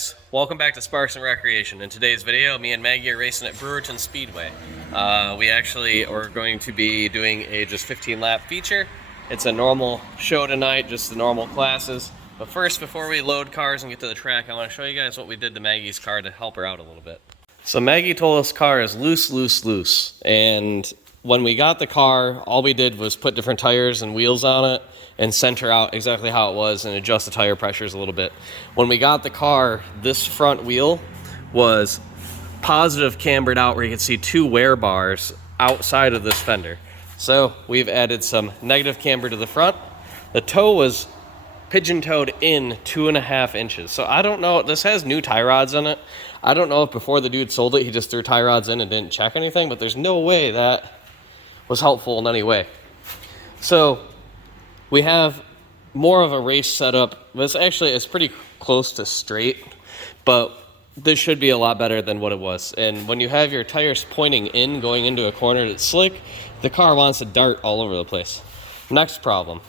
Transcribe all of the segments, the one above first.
guys, welcome back to Sparks and Recreation. In today's video, me and Maggie are racing at Brewerton Speedway. We actually are going to be doing a just 15-lap feature. It's a normal show tonight, just the normal classes. But first, before we load cars and get to the track, I want to show you guys what we did to Maggie's car to help her out a little bit. So Maggie told us car is loose. And when we got the car, all we did was put different tires and wheels on it and center out exactly how it was and adjust the tire pressures a little bit. When we got the car, this front wheel was positive cambered out where you could see two wear bars outside of this fender. So we've added some negative camber to the front. The toe was pigeon-toed in 2.5 inches. So I don't know, this has new tie rods on it. I don't know if before the dude sold it, he just threw tie rods in and didn't check anything, but there's no way that was helpful in any way. So we have more of a race setup. It's pretty close to straight, but this should be a lot better than what it was. And when you have your tires pointing in, going into a corner that's slick, the car wants to dart all over the place. Next problem.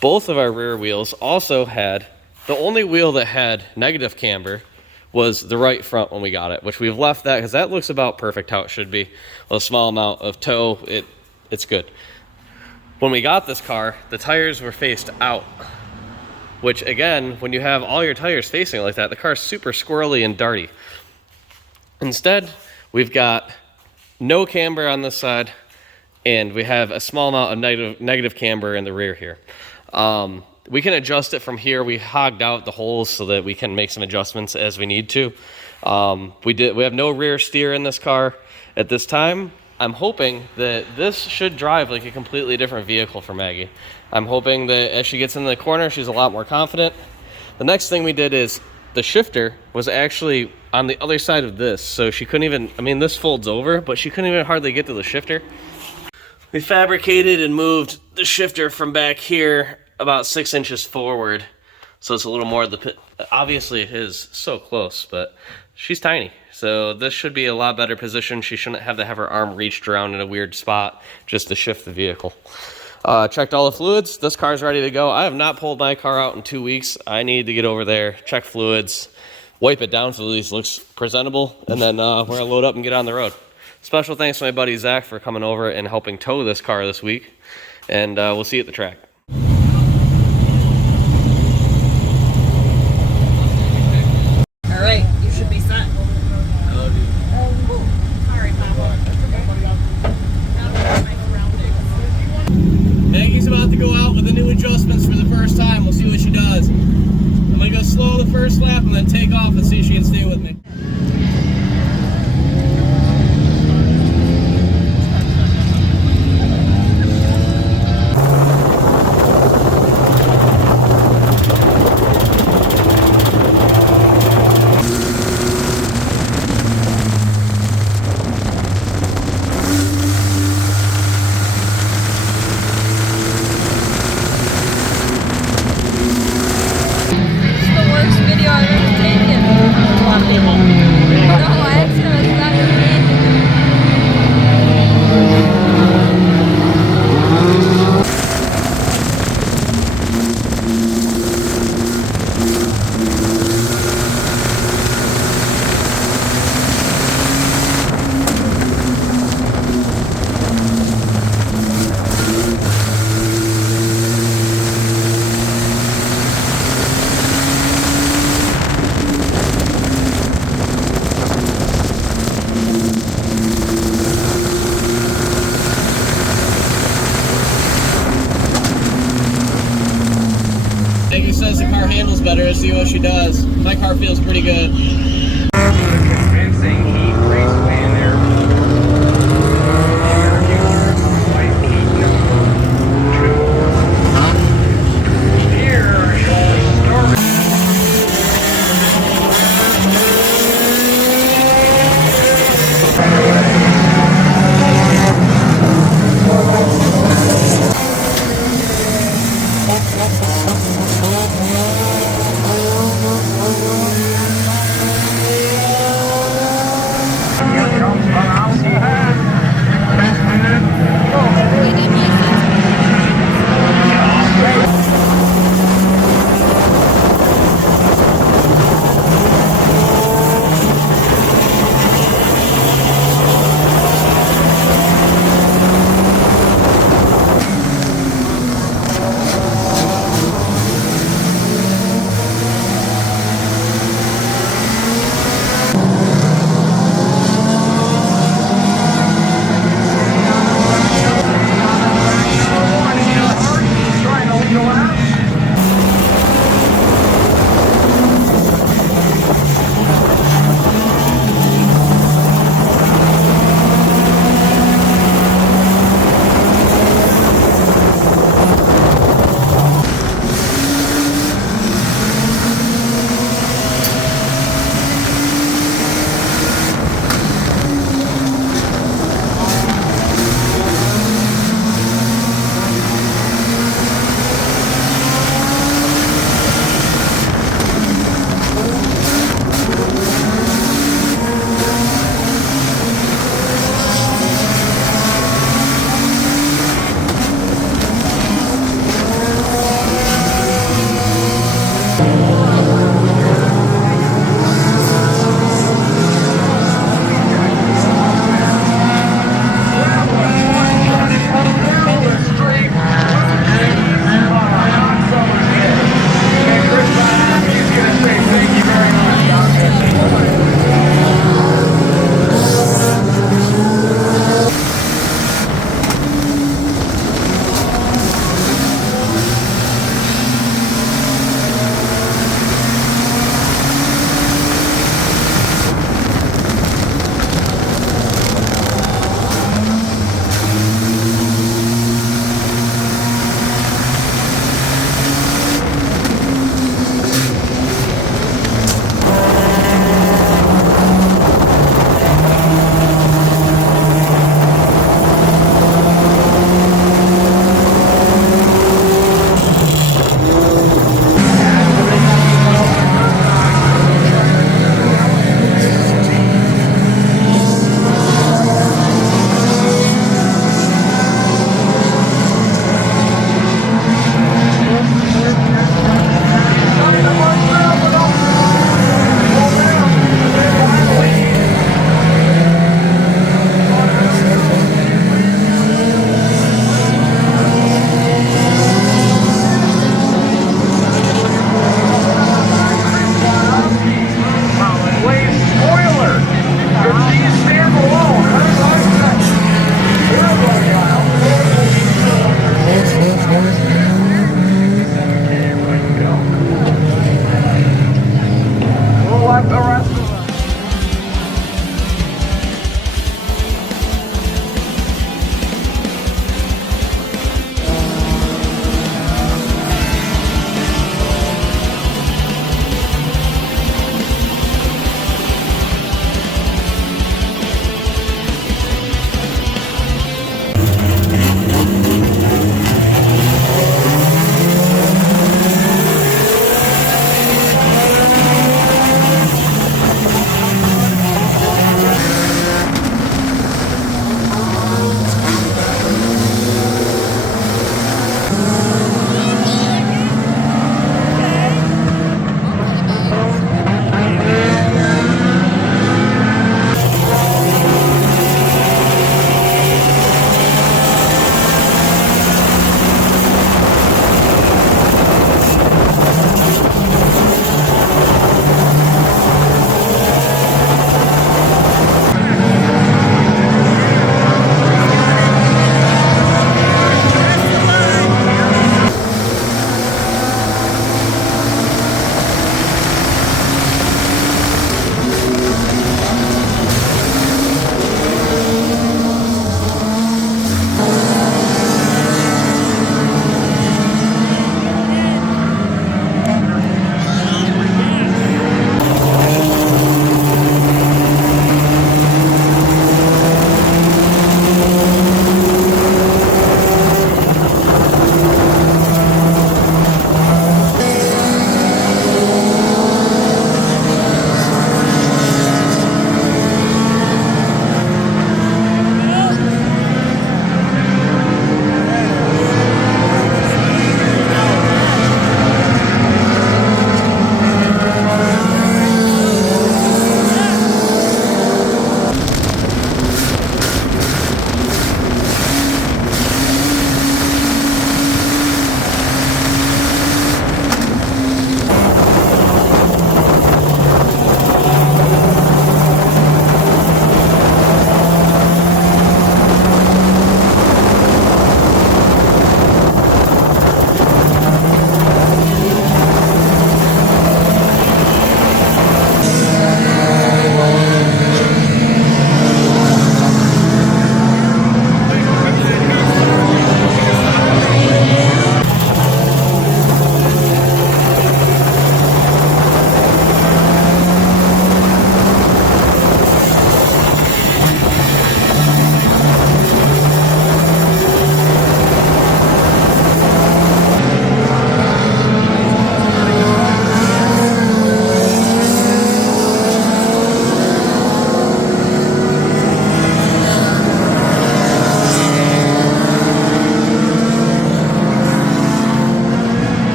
Both of our rear wheels also had, the only wheel that had negative camber was the right front when we got it, which we've left that because that looks about perfect how it should be. With a small amount of toe, it's good. When we got this car, the tires were faced out, which again, when you have all your tires facing like that, the car's super squirrely and darty. Instead, we've got no camber on this side, and we have a small amount of negative camber in the rear here. We can adjust it from here. We hogged out the holes so that we can make some adjustments as we need to. We have no rear steer in this car at this time. I'm hoping that this should drive like a completely different vehicle for Maggie. I'm hoping that as she gets in the corner, she's a lot more confident. The next thing we did is the shifter was actually on the other side of this. So she couldn't even, I mean, this folds over, but she couldn't even hardly get to the shifter. We fabricated and moved the shifter from back here about 6 inches forward. So it's a little more of the pit. Obviously it is so close, but she's tiny. So this should be a lot better position. She shouldn't have to have her arm reached around in a weird spot just to shift the vehicle. Checked all the fluids. This car's ready to go. I have not pulled my car out in 2 weeks. I need to get over there, check fluids, wipe it down so at least looks presentable, and then we're gonna load up and get on the road. Special thanks to my buddy Zach for coming over and helping tow this car this week. And we'll see you at the track. All right, you should be set. Maggie's about to go out with the new adjustments for the first time. We'll see what she does. I'm gonna go slow the first lap and then take off and see if she can stay with me. Maggie says the car handles better. Let's see what she does. My car feels pretty good. Convincing heat raceway in there.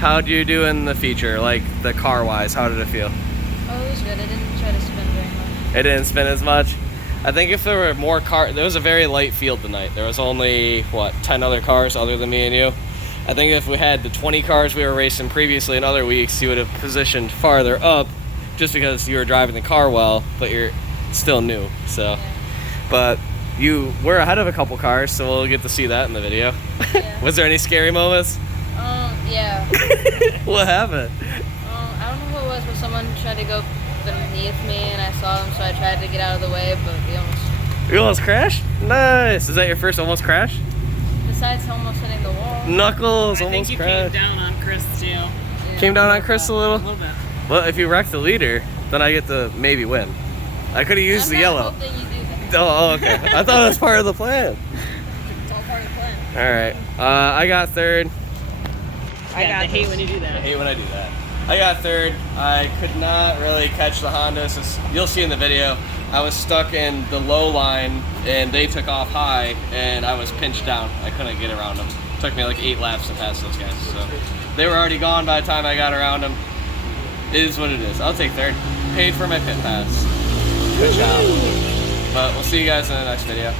How'd you do in the feature, like the car-wise? How did it feel? Oh, it was good. I didn't try to spin very much. It didn't spin as much. I think if there were more cars, there was a very light field tonight. There was only, what, 10 other cars other than me and you. I think if we had the 20 cars we were racing previously in other weeks, you would have positioned farther up just because you were driving the car well, but you're still new, so. Yeah. But you were ahead of a couple cars, so we'll get to see that in the video. Yeah. Was there any scary moments? Yeah. What happened? I don't know who it was, but someone tried to go beneath me, and I saw them, so I tried to get out of the way, but they almost... You almost crashed? Nice. Is that your first almost crash? Besides almost hitting the wall. Knuckles I think almost you crashed. came down on Chris too. Yeah. Came down on Chris a A little? little bit. Well, if you wreck the leader, then I get to maybe win. I could have used I'm the not yellow. hoping you do that. Oh, okay. I thought it was part of the plan. It's all part of the plan. All right. I got third. I hate when you do I that. hate when I do that. I got third. I could not really catch the Honda. You'll see in the video. I was stuck in the low line, and they took off high, and I was pinched down. I couldn't get around them. It took me like 8 laps to pass those guys. So they were already gone by the time I got around them. It is what it is. I'll take third. Paid for my pit pass. Good job. But we'll see you guys in the next video.